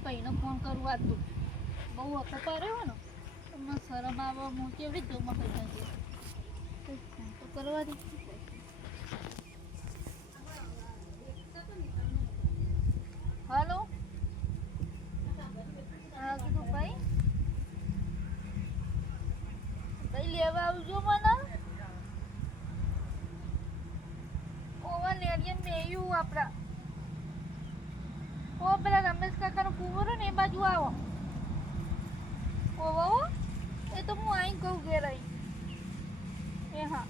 માં કહીને ફોન કરું આ તું બહુ વખત કર્યો ને તમને શરમ આવે હું કેવી રીતે જઉં માં કહીને ફોન તો કરવા દે હાલો હા કીધું ભાઈ લેવા આવજો મને ઓવા નેડિયન મેયું આપડા ઓ પેલા રમેશ કાકાનો કુંવરો ને એ બાજુ આવો ઓવો એ તો હું આઈ કહું ઘેર આઈ એ હા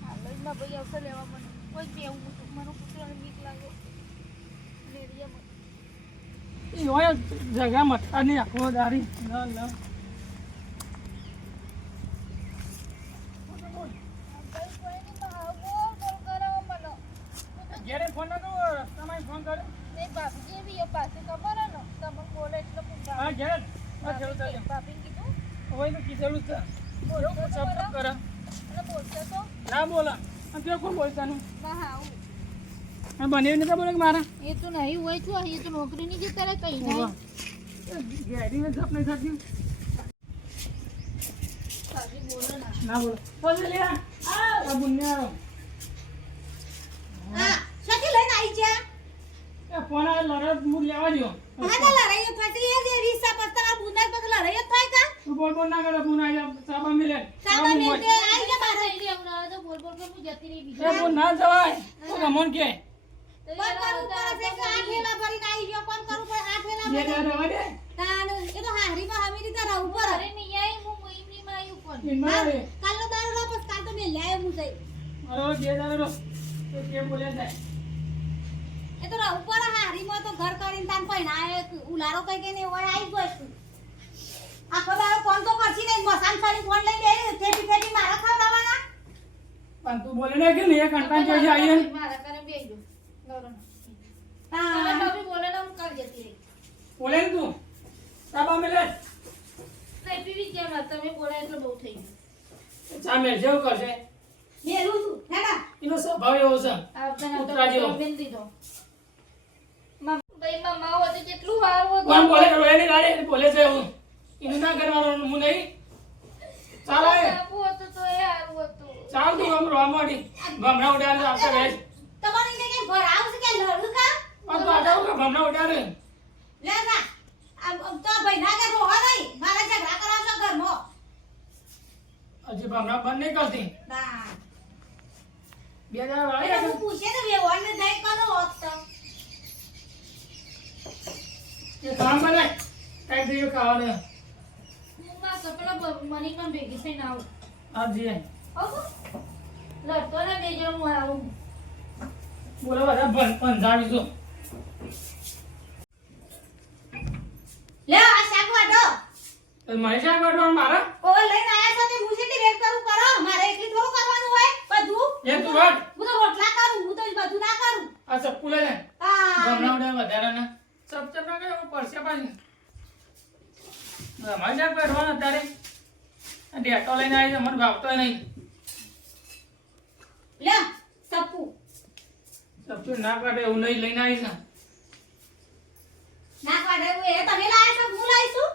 હા લઈમાં ભાઈ આવશે લેવા મને કોઈ બેવું મને કૂતરાને બીક લાગે નેડિયામાં એ હોય જગા મઠાની આખો દારી ન ઘેરે ફોન નતો રસ્તામાં ફોન કરે નહીં બાપજી બી એ પાસે ખબર હે ને તમે બોલે એટલે પૂછા હા ઘેરે હા જરૂર થાય બાપીને કીધું હોય તો કીધેલું છે બોલો સબ કરે અને બોલશે તો ના બોલા અને તે કોણ બોલતાનું ના હા આવું અને બને નતા બોલે કે મારા એ તો નહીં હોય છું એ તો નોકરી ની જતા રહે કઈ નહીં ગેડી જપ નહીં થતી બાપી બોલો ના ના બોલો બોલે લે આ બુન્યા હા સકી લઈને આવી જા એ ફોન આ લરદ મૂળ લેવા દો હા તો લડાઈ થતી એ જે રીસા પત્તા બુનાર પર લડાઈ થાય કા તું બોલ બોલ ના કરે ફોન આ સાબા મિલે સાબા મિલતે આવી જા બાર લઈ આવના તો બોલ બોલ કે હું જતી રહી એ બીજા બોલ ના જવાય તો ગમન કે કોણ કરું પડે કે આ ઠેલા ભરીને આવી ગયો કોણ કરું પડે આ ઠેલા જે ભરીને રવા દે તાન એ તો હારી માં હમી રીતે રહું પર અરે નહીં આઈ હું મોઈમની માં આવ્યું કોણ ઇન મારે કાલનો દારો વાપસ કાલ તો મે લાયો હું જઈ અરે જે દારો તો કેમ બોલે જાય એ તો રહું પર હારી માં તો ઘર કરીને તાન કોઈ ના ઉલારો કઈ કે ને હોય આવી ગયો છું આખો દારો ફોન તો કરશી નહીં મસાન ફરી ફોન લઈ બેહી થેટી થેટી મારા ખવડાવવાના પણ તું બોલે ને કે ને એક કંટાળ જોઈ આવી મારા કરે બેહી ગયો નવરો તમે હા બાપી બોલે ના હું કાલ જતી રહી બોલે ને તું સાબા મિલે નહીં પીવી જેમ તમે બોલા એટલે બહુ થઈ ગયું સામે જેવું કરશે મેલું છું હેડા એનો સ્વભાવ એવો છે આવતાના ઉતરા જેવો. તો બેન દીધો ભાઈ માં માવો તો કેટલું સારું હતું કોણ બોલે કરો એની ગાડી બોલે છે એવું એનું ના કરવાનું હું નહીં ચાલ આવે આપું હતું તો એ સારું હતું ચાલ તું આમ રોમાડી ભમણા ઉડાડે આવતા રહે તમારે કે ભરાવ છે કે લડું કા પણ તું આટાવ કે ભમણા ઉડાડે લે જા આ તો ભાઈ ના કે રોવા નહીં મારા ઝઘડા કરાવશો ઘરમાં હજી ભમણા બંધ નહીં કરતી ના બે દાડા એટલે વાળી હું પૂછે તો વેવાને જઈ કનો હોત તો એ કામ બનાય કઈ દઈએ ખાવાને હું માં કપડા મની પણ ભેગી થઈને આવું આ જઈએ હો લડતો ને બે જણ હું આવું બોલો બધા બંધાવી દો લે આ શાક વાટો મારી શાક વાટવાનું મારા ઓવર લઈને આયા છો તે હું જેટલી વેટ કરું કરો મારે એકલી થોડું કરવાનું હોય બધું એ તું વાટ હું તો રોટલા કરું હું તો બધું ના કરું આ ચપ્પુ લઈ લે હા ભમણા ઉડાડે વધારાના ચપ ના કરે પડશે પાછી મારી શાક વાટવાનું અત્યારે આ ડેટો લઈને આવી છે મને ભાવતો નહીં લે સપુ ચપ્પુ ના કાઢે એવું નહીં લઈને આવી છે ના કાઢે હું એ તમે લાયા છો હું લાઈશું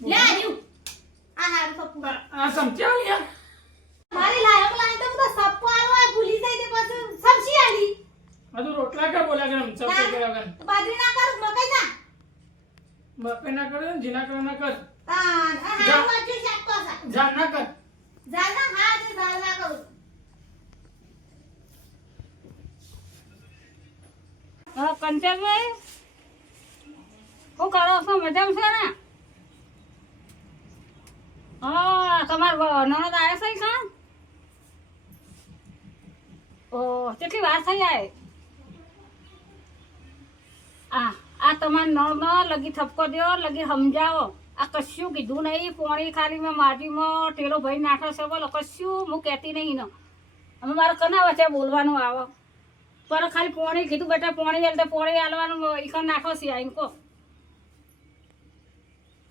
લે આવ્યું આ હારું સપુ આ સમજ્યા યાર મારી લાયો લાયો તો હું તો સપુ આલવા ભૂલી જઈ તે પછી સમજી આલી હજુ રોટલા કે બોલ્યા કે ચપ્પુ કર્યા કે બાજરી ના કરું મકાઈ ના બપે ના કરે જીના કરે ના કર તાન આ હારું વાંચ્યું શાક તો સા જાન ના કર જાના હા તે જાના કરું હા કંચનભાઈ શું કરો છો મજામાં છે ને હા તમારા નણદ આવ્યા છે કાં ઓ કેટલી વાર થઈ જાય આ તમારા નણદ લગી ઠપકો દો લગી સમજાવો આ કશું કીધું નહીં પોણી ખાલી મેં માટીમાં ટેલો ભરી નાખ્યો છે બોલો કશું હું કહેતી નહીં ને અમે મારે કના વચ્ચે બોલવાનું આવે પર ખાલી પોણી કીધું બેટા પોણી એટલે પોણી આલવાનું ઈકન નાખો છે આઈને કહો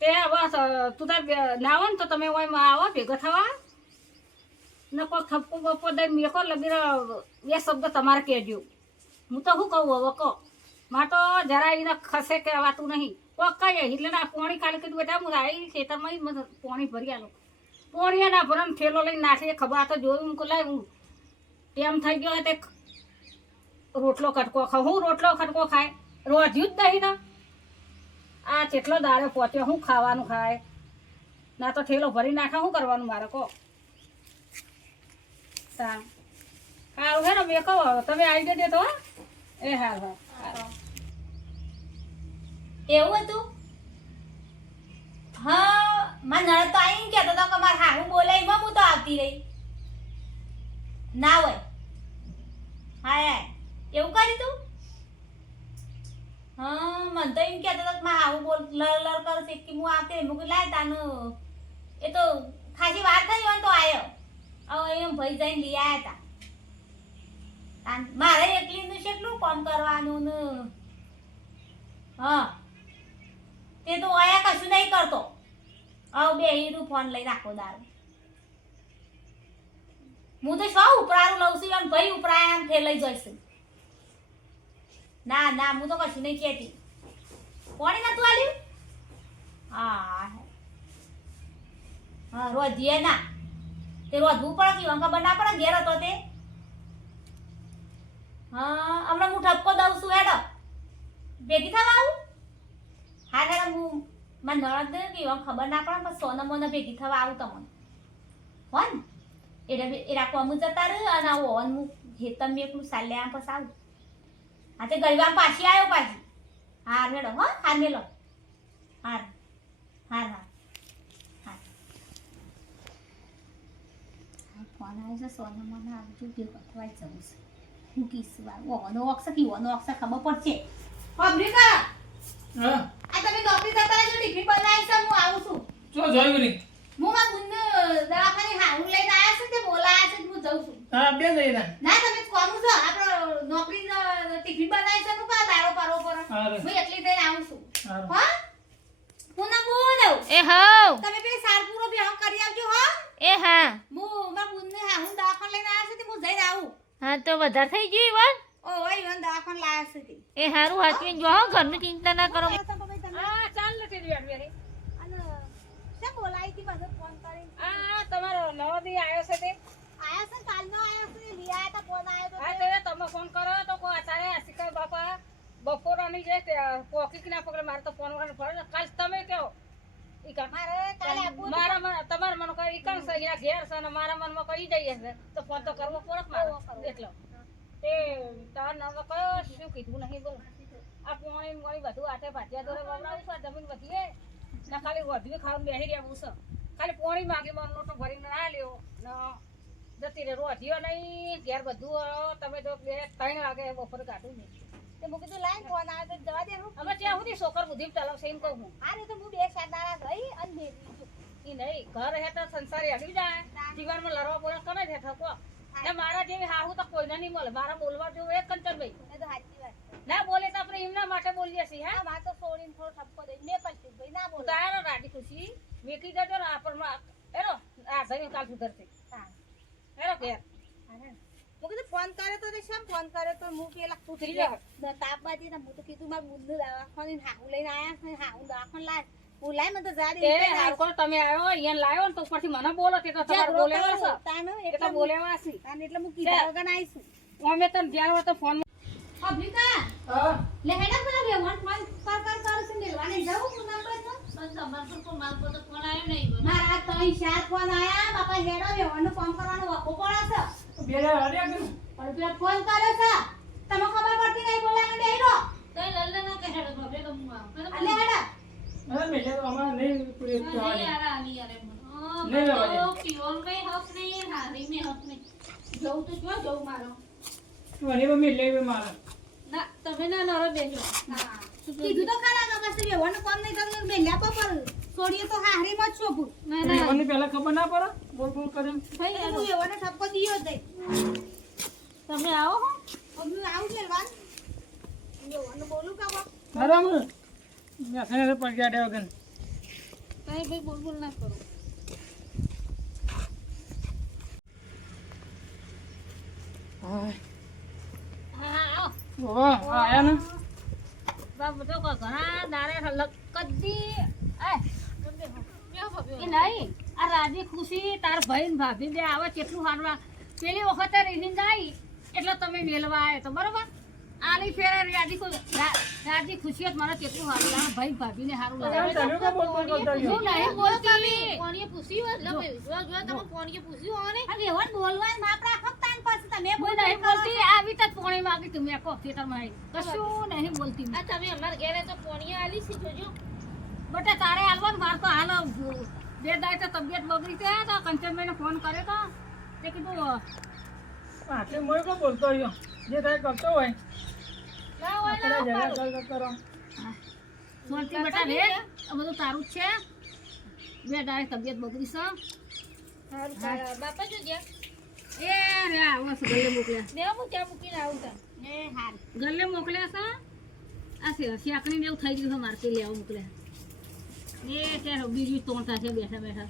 તે બસ તું તાર ના આવો ને તો તમે ઓય આવો ભેગા થવા ને કોઈ થપ્પો બપ્પો દઈ મેકો લગી એ શબ્દ તમારે કહેજો હું તો શું કહું હવે કહો માં તો જરા એને ખસે કહેવાતું નહીં કોક કહીએ એટલે ના પોણી ખાલી કીધું બેટા હું આવી ખેતરમાં જ મને પોણી ભરી આલો પોણીએ ના ભરણ થેલો લઈને નાખી ખબર આ તો જોયું હું લાય હું તેમ થઈ ગયો તે રોટલો ખટકો ખાવ હું રોટલો ખટકો ખાય રોજ્યું જ નહીં ને આ કેટલો દાડો પહોંચ્યો હું ખાવાનું ખાય ના તો થેલો ભરી નાખે શું કરવાનું મારે કહો સારું હે ને મેં કહો તમે આવી દેતો હો એ હાર હા એવું હતું હા મારા નણદ તો આવીને કહેતો હતો કે મારે હારું બોલાય એમાં હું તો આવતી રહી ના હોય હા એવું કર્યું તું હા મને તો એમ કહેતો હતો કે મારે હારું બોલ લર કર છે કે હું આવતી રહી મૂકી લાય તાનું એ તો ખાસી વાત થઈ હોય તો આવ્યો હવે એમ ભાઈ જઈને લઈ આવ્યા હતા મારે એકલીનું કેટલું કામ કરવાનું ને હા તે તો આયા કશું નહીં કરતો આવ બે હીરું ફોન લઈ રાખો દારૂ હું તો શું ઉપરાનું લઉં છું અને ભાઈ ઉપરાય આમ લઈ જઈશું ના ના હું તો કશું નહીં કહેતી કોણે નતું આલ્યું હા હા રોજીએ ના તે રોજવું પડે કે અંકા બના પડે ઘેર હતો તે હા હમણાં હું ઠપકો દઉં છું હેડો ભેગી થવા આવું હા હેડો હું મારા નણદ કે ખબર ના પડે પણ સોના મોના ભેગી થવા આવું તમને હોન એટલે એરા કોમ જતા રહ્યું અને આવું હોન હું હેતમ મેં એકલું ચાલ્યા આમ પછી આવું હા તે ગરીબામ પાછી આવ્યો પાછી હા હેડો હો હા મેલો હા હા હા ફોન આવે છે સોના મોના આવજો ભેગો થવા જવું છે હું કીશું ઓનો ઓક્સ કી ઓનો ઓક્સ ખબર પડશે અમરીકા હા આ તમે નોકરી જતા રહેજો ટિફિન બનાવી છે હું આવું છું જો જોયું નહીં હું મારા બુનને દવાખાને હારું લઈને આવ્યા છે તે બોલાયા છે હું જઉં છું હા બે જઈ ના ના તમે કોનું છો આપણો નોકરી ટિફિન બનાવી છે હું કા દાડો પારો પર હારે. હું એકલી થઈને આવું છું હારે. હા હું ના બોલો એ હાવ તમે બે સારપુરો બેહ કરી આવજો હો એ હા હું મારા બુનને હારું દવાખાને લઈને આવ્યા છે તે હું જઈને આવું હા તો વધારે થઈ ગયું ઈવન ઓ ઓય ઈવન દવાખાને લાયા છે તે એ હારું હાચવીને જો હો, ઘરની ચિંતા ના કરો તમે હા ચાલ નથી વેરી અને શા બોલાઈ હતી મને ફોન કરીને આ તમારો નવદી આવ્યો છે તે આયા છે કાલનો આયો છે લઈ આયા તા ફોન આયો તો હા તે તમે ફોન કરો તો કોઈ અત્યારે આશિકા બાપા બપોરાની જે પોકી કે ના પકડે મારે તો ફોન કરવાનો ફરજ કાલ તમે કહો મારે કાલે આપવું મારા મન તમારા મન કઈ ઈકણ છે અહીંયા ઘેર છે ને મારા મનમાં કઈ જઈએ છે તો ફોન તો કરવો પડે મારે એટલો તે તાર નામ કયો શું કીધું નહીં બોલ આ પોણી મોણી બધું આટે ભાજ્યા દોરે વવડાવું છે જમીન વધીએ ના ખાલી વધુ ખાવાનું બેહી રહ્યા છે ખાલી પોણી માગી મન લોટો ભરીને ના લ્યો ને જતી રે રોધ્યો નહીં ઘેર બધું તમે જો 3 વાગે બપોરે કાઢું નહીં તે મું કીધું લાઈન ફોન આવ્યો તો જવા દે હું હવે ત્યાં સુધી છોકર બુદ્ધિ ચલાવશે એમ કહું હું આરે તો હું બે શાદારા ગઈ અને ભેગી છું ઈ નહીં ઘર હેઠળ સંસારી હલી જાય જીવનમાં લડવા બોલે કરે છે ઠકો ને મારા જેવી હાહુ તો કોઈને નહીં મળે મારા બોલવા જેવું એક કંચનભાઈ એ તો સાચી વાત ના બોલે તો આપણે એમના માટે બોલીએ છીએ હા હા માર તો છોડીને થોડો ઠપકો દઈ મેં પણ ભાઈ ના બોલ તારો રાડી ખુશી વેકી જજો ને આપણમાં એનો આ જઈને કાલ સુધરશે હા એનો ઘેર મું કીધું ફોન કર્યો તો તે શેમ ફોન કર્યો તો હું પેલા ઉતરી જા. તાપ બાજી ને હું તો કીધું માર બુદ્ધ દવાખાને હાહુ લઈને આયા છે હાહુ દવાખાને લાય હું લાય મને તો જાડી તે હારું કરો તમે આવ્યો અહીંયા લાવ્યો ને તો ઉપરથી મને બોલો તે તો તમારે બોલેવા છે તાનો એ તો એટલે બોલેવા છે એટલે હું કીધા વગર આવીશું અમે તને જ્યાં હોય તો ફોન અભિકા હા લે હેડા પર આવે વન ફોન કર છે મેલવાને જાઉં હું નંબર તો પણ તમારે તો કોઈ મારો તો ફોન આવ્યો નહીં બોલો. મારા 3-4 ફોન આયા બાપા હેડો વેવાનું કામ કરવાનો વખો પડે છે બે જણા હર્યા કે પણ પેલા ફોન કર્યો છે તમે ખબર પડતી નહીં બોલાને બેહીરો તો એ લલ્લે ના કહે હેડો બાપરે તો હું આવું. એટલે હેડા અરે મેલે તો અમારે નહીં પૂરી નહીં થવાની યાર, આલી યાર એમ. નહીં તો લેવા પિયોરમાં હક નહીં, હારીમાં હક નહીં. જવું તો જો જવું મારો. મને મમ્મી લેવી મારે ના, તમે ના નરો બેસો. હા કીધું તો ખરા કે પછી વેવાનું કામ નહીં કરવું બેલ્યા પર છોડીએ તો હારી મત છોપું ના, ના. મને પહેલા ખબર ના પડે બોલ બોલ કરે ભાઈ, હું વેવાનો ઠપકો દીયો દે તમે આવો હો. હું આવું મેલવાન વેવાનું બોલું કાવા બરાબર મેં પડ ગયા ડે વગર કઈ ભાઈ બોલ બોલ ના કરો. હા હા, આવો. આયા ને બાપ તો ઘણા દાડે કદી એ નહીં આ રાજી ખુશી તાર ભાઈ ને ભાભી બે આવે કેટલું હારવા પેલી વખતે રીહીને જાય એટલે તમે મેળવા આવ્યો તો બરોબર આની ફેરે રાજી ખુશી મને કેટલું સારું લાગે ભાઈ ભાભી ને સારું લાગે તમે કો બોલ બોલ કરતા હું નહીં બોલતી કોણીએ પૂછ્યું હોય એટલે જો તમે કોણીએ પૂછ્યું હોય ને હવે એવન બોલવાનું માપ રાખો તાન પછી તમે હું નહીં બોલતી આવી તો પોણી માગી તું મેં કહો થિયેટરમાં કશું નહીં બોલતી આ તમે અમારા ઘરે તો કોણીએ આલી છે જોજો બટા તારે આલવાનું માર તો હાલ બે દાય તો તબિયત બગડી છે તો કંચનભાઈને ફોન કર્યો તો તે કીધું આટલે મોય કો બોલતો રહ્યો જે થાય કરતો હોય ના હોય આપણે જરા કરો સોનતી બેટા રે આ બધું તારું જ છે બે દાય તબિયત બગડી છે સારું બાપા જો ગયા એ રે આવો છે ગલ્લે મોકલ્યા દેવા હું ત્યાં મૂકીને આવું તા એ હાર ગલ્લે મોકલ્યા છે આ છે શેકણી જેવું થઈ ગયું છે મારતી લેવા મોકલ્યા એ ત્યાં બીજું તોડતા છે બેઠા બેઠા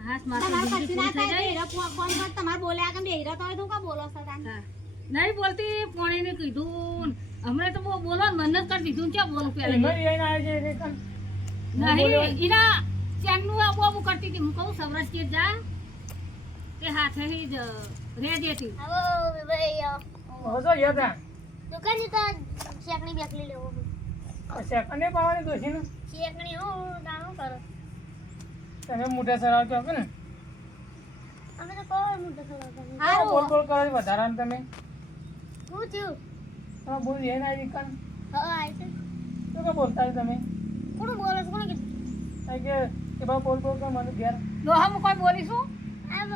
હાથ મારતા તમારે બીજું પછી ના પૂરું થઈ થાય જાય હીરા ફોન પર તમારે બોલ્યા કે હીરા તો તું કા બોલો છો તાન હા. નહીં બોલતી પોણીને કીધું હમણાં તો બહુ બોલો મહેનત કરી દીધું ક્યાં બોલું એમાં પેલા આવીને આવે છે એટલે કાન નહીં એના ચેનનું આબુ આબુ કરતી હતી હું કહું સૌરાષ્ટ્ર કે જા તે હાથે જ રેડી હતી આવો ભાઈ હોજો યતા દુકાન તો શેકણી બેકલી લેવો સેકન્ડે પાવાની દોશીને શેકણી હું દાણો કરો તમે મોટા સરાવ છો કે ને અમે તો કોઈ મોટો ખબર હારું બોલ બોલ કરો વધારાને તમે હું થયું તમે બોલ એને આવી કાન હા આઈ છે શું કે બોલતા છો તમે કોણ બોલે છે કોણ કીધું આ કે બા બોલ બોલ કરો મને ઘેર દોહા હું કોઈ બોલીશું આમ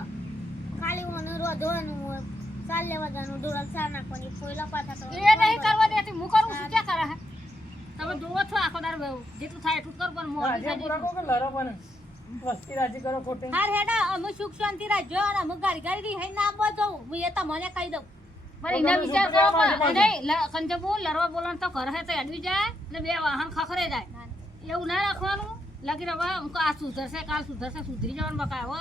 ખાલી મને રોધવાનું ચાલ લેવા જવાનું ડોરા ચાર નાખવાની કોયલા પાછા તો એ નહીં કરવા દેતી હું કરું છું ક્યાં કરે હે તમે જોવો છો આખો દાર જેટલું થાય એટલું કરો પણ મોડી આજે થાય પૂરા કહો કે લડો પણ વસ્તી રાજી કરો ખોટી હાર હેડા અમે સુખ શાંતિ રાખજો અને અમે ગાડી ગાડી રહી ના બોજો હું એ તમને કહી દઉં પણ એના વિચાર કરો પણ નહીં કંજબુ લડવા બોલવાનું તો ઘર હે તો અડવી જાય ને બે વાહન ખખરે જાય એવું ના રાખવાનું લગી રવા હું આ સુધરશે કાલ સુધરશે સુધરી જવાનું બકાવો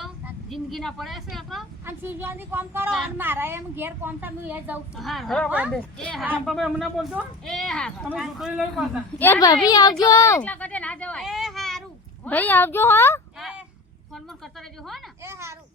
જિંદગી ના પડે છે આપણો અને સુજવાની કામ કરો અને મારા એમ ઘેર કોમ તમે એ જઉં હા હવે આપણે એ હા તમે અમને બોલતો એ હા તમે છોકરી લઈ પાછા એ ભાભી આવજો એટલા કદે ના જવાય એ હારું ભાઈ આવજો હો ફોન કરતા રહેજો હો ને એ હારું